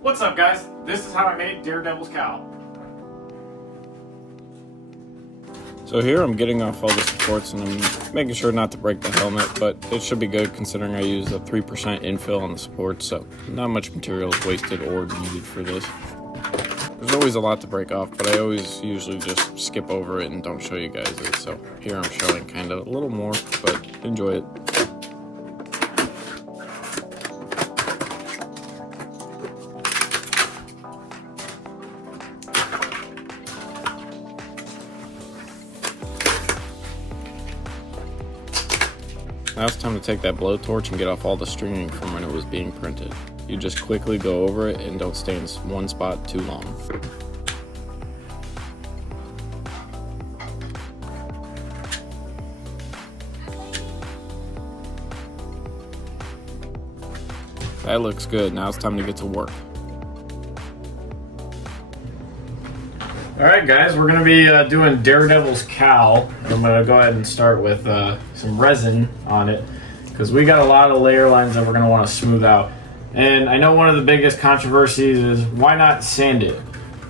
What's up, guys? This is how I made DareDevils Cowl. So here I'm getting off all the supports and I'm making sure not to break the helmet, but it should be good considering I used a 3% infill on the supports, so not much material is wasted or needed for this. There's always a lot to break off, but I always usually just skip over it and don't show you guys it, so here I'm showing kind of a little more, but enjoy it. Now it's time to take that blowtorch and get off all the stringing from when it was being printed. You just quickly go over it and don't stay in one spot too long. That looks good. Now it's time to get to work. Alright guys, we're going to be doing DareDevils Cowl. I'm going to go ahead and start with some resin on it because we got a lot of layer lines that we're going to want to smooth out. And I know one of the biggest controversies is why not sand it?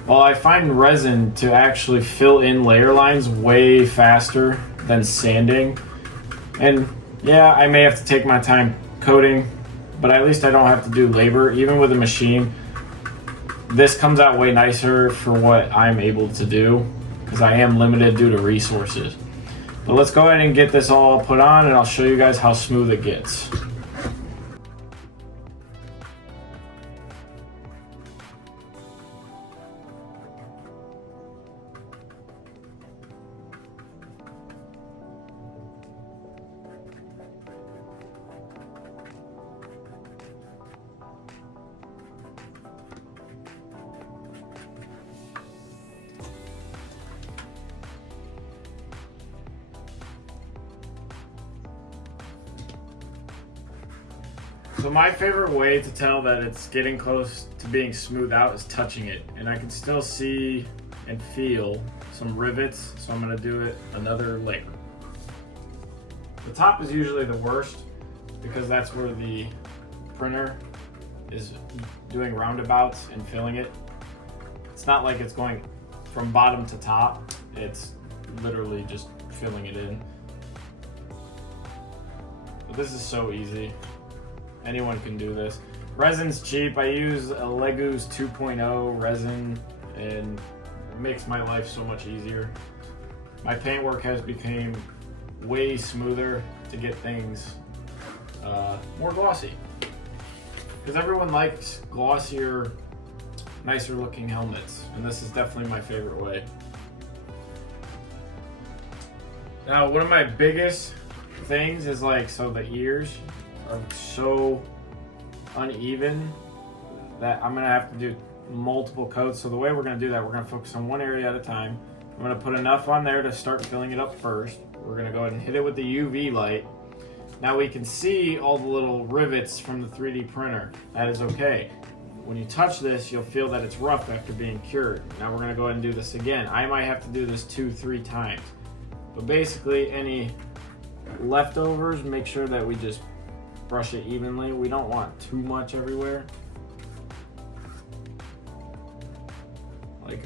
Well, I find resin to actually fill in layer lines way faster than sanding. And yeah, I may have to take my time coating, but at least I don't have to do labor. Even with a machine, this comes out way nicer for what I'm able to do because I am limited due to resources. But let's go ahead and get this all put on and I'll show you guys how smooth it gets. So my favorite way to tell that it's getting close to being smoothed out is touching it. And I can still see and feel some rivets, so I'm gonna do it another layer. The top is usually the worst because that's where the printer is doing roundabouts and filling it. It's not like it's going from bottom to top, it's literally just filling it in. But this is so easy. Anyone can do this. Resin's cheap. I use a Lego's 2.0 resin and it makes my life so much easier. My paintwork has become way smoother to get things more glossy. Because everyone likes glossier, nicer looking helmets, and this is definitely my favorite way. Now, one of my biggest things is so the ears are so uneven that I'm gonna have to do multiple coats. So the way we're gonna do that, we're gonna focus on one area at a time. I'm gonna put enough on there to start filling it up first. We're gonna go ahead and hit it with the UV light. Now we can see all the little rivets from the 3D printer. That is okay. When you touch this, you'll feel that it's rough after being cured. Now we're gonna go ahead and do this again. I might have to do this 2-3 times. But basically, any leftovers, make sure that we just brush it evenly. We don't want too much everywhere.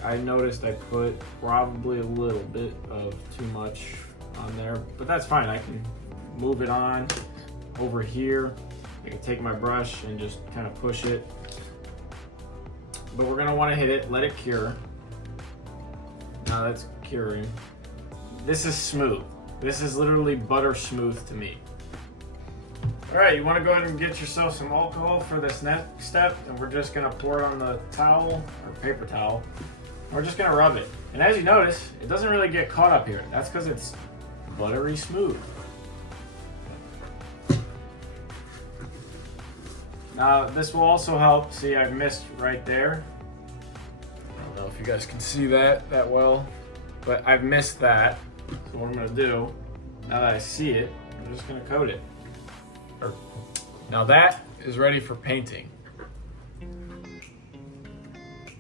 I noticed I put probably a little bit of too much on there, but that's fine. I can move it on over here. I can take my brush and just kind of push it. But we're gonna wanna hit it, let it cure. Now that's curing. This is smooth. This is literally butter smooth to me. All right, you want to go ahead and get yourself some alcohol for this next step, and we're just going to pour it on the towel or paper towel. We're just going to rub it. And as you notice, it doesn't really get caught up here. That's because it's buttery smooth. Now, this will also help. See, I've missed right there. I don't know if you guys can see that well, but I've missed that. So what I'm going to do, now that I see it, I'm just going to coat it. Now that is ready for painting.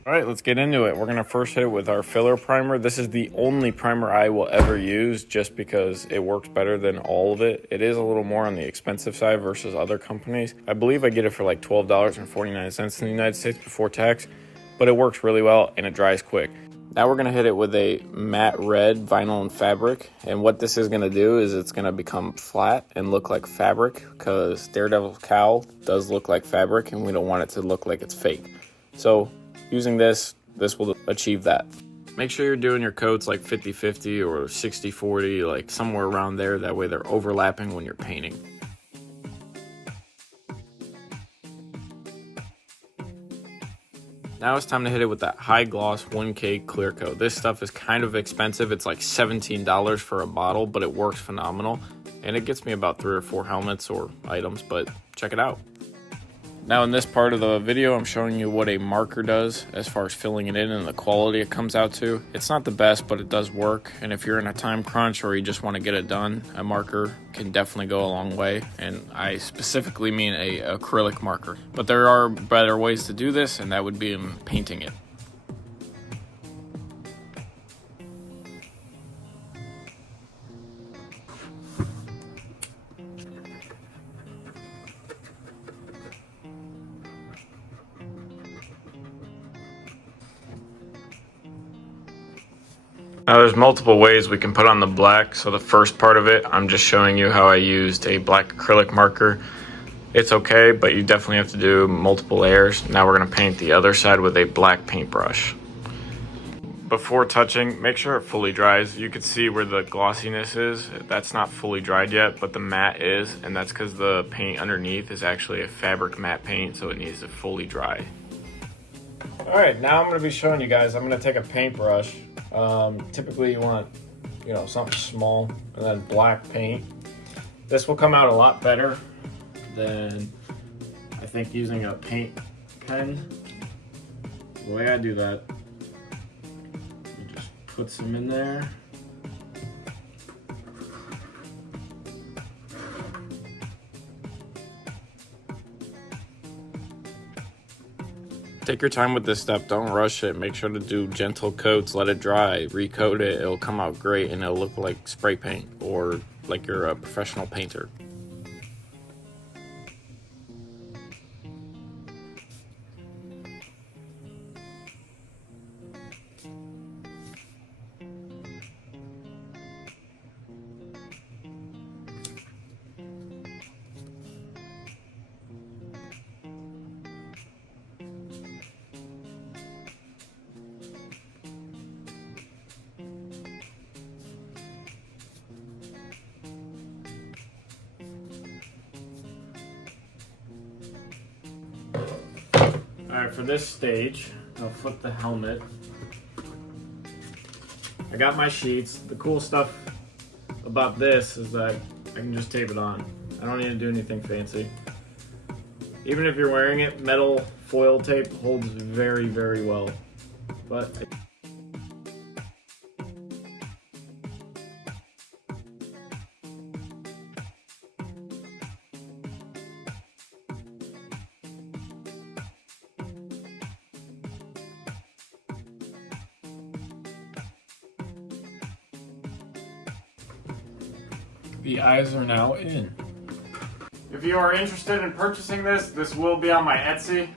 All right, let's get into it. We're gonna first hit it with our filler primer. This is the only primer I will ever use just because it works better than all of it. It is a little more on the expensive side versus other companies. I believe I get it for like $12.49 in the United States before tax, but it works really well and it dries quick. Now we're gonna hit it with a matte red vinyl and fabric. And what this is gonna do is it's gonna become flat and look like fabric, because DareDevils Cowl does look like fabric and we don't want it to look like it's fake. So using this will achieve that. Make sure you're doing your coats like 50-50 or 60-40, like somewhere around there. That way they're overlapping when you're painting. Now it's time to hit it with that high gloss 1K clear coat. This stuff is kind of expensive. It's like $17 for a bottle, but it works phenomenal. And it gets me about 3 or 4 helmets or items, but check it out. Now in this part of the video, I'm showing you what a marker does as far as filling it in and the quality it comes out to. It's not the best, but it does work. And if you're in a time crunch or you just want to get it done, a marker can definitely go a long way. And I specifically mean a acrylic marker. But there are better ways to do this, and that would be in painting it. Now there's multiple ways we can put on the black. So the first part of it, I'm just showing you how I used a black acrylic marker. It's okay, but you definitely have to do multiple layers. Now we're gonna paint the other side with a black paintbrush. Before touching, make sure it fully dries. You can see where the glossiness is. That's not fully dried yet, but the matte is, and that's because the paint underneath is actually a fabric matte paint, so it needs to fully dry. All right, now I'm gonna be showing you guys. I'm gonna take a paintbrush. Typically you want, something small, and then black paint. This will come out a lot better than I think using a paint pen. The way I do that, you just put some in there. Take your time with this step, don't rush it. Make sure to do gentle coats, let it dry, recoat it. It'll come out great and it'll look like spray paint or like you're a professional painter. Alright, for this stage, I'll flip the helmet. I got my sheets. The cool stuff about this is that I can just tape it on. I don't need to do anything fancy. Even if you're wearing it, metal foil tape holds very, very well. But the eyes are now in. If you are interested in purchasing this, this will be on my Etsy.